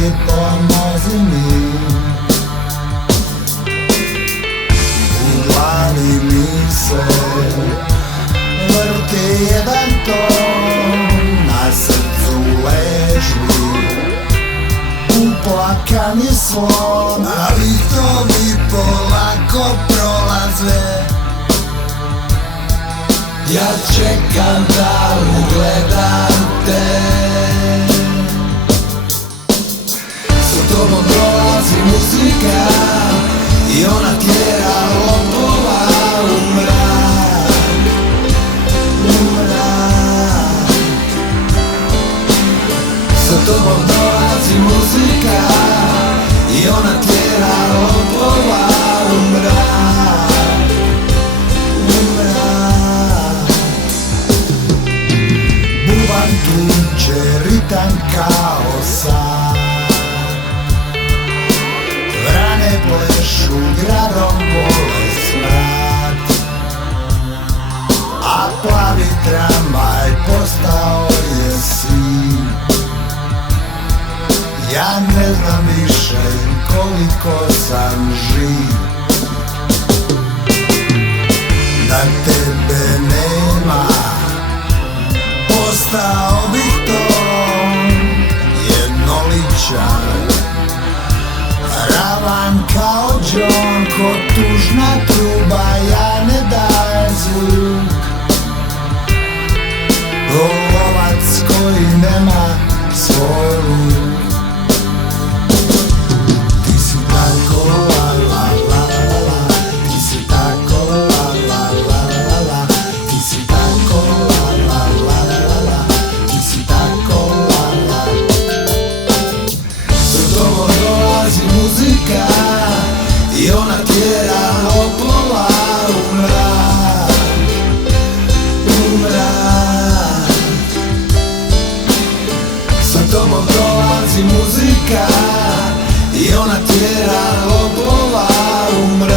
ti pomozi mi. U glavi mi se vrti jedan ton, na srcu leži uplakani slon, a viktovi polako prolaze. Ja čekam da ugledam te. Sa tobom dolazi muzika i ona tjera lopova u mrak, u mrak. Sa tobom dolazi muzika i ona tjera lopova u mrak, u mrak. Buban tuče ritam kao sad, vrane plešu gradom vole smrad, a plavi tramvaj postao je sin. Ja ne znam više koliko sam živ. Da tebe nema, postao bih to jednoličan, ravan kao džon, ko tužna truba, ja ne dajem zvuk. Lovac koji nema svoj luk. Ti si tako la la la la la, ti si tako la la la la la, ti si tako la la la la la, ti si tako la la. Sa tobom dolazi muzika i ona tjera lopova u mrak, u mrak. Sa tobom dolazi muzika i ona tjera lopova u mrak.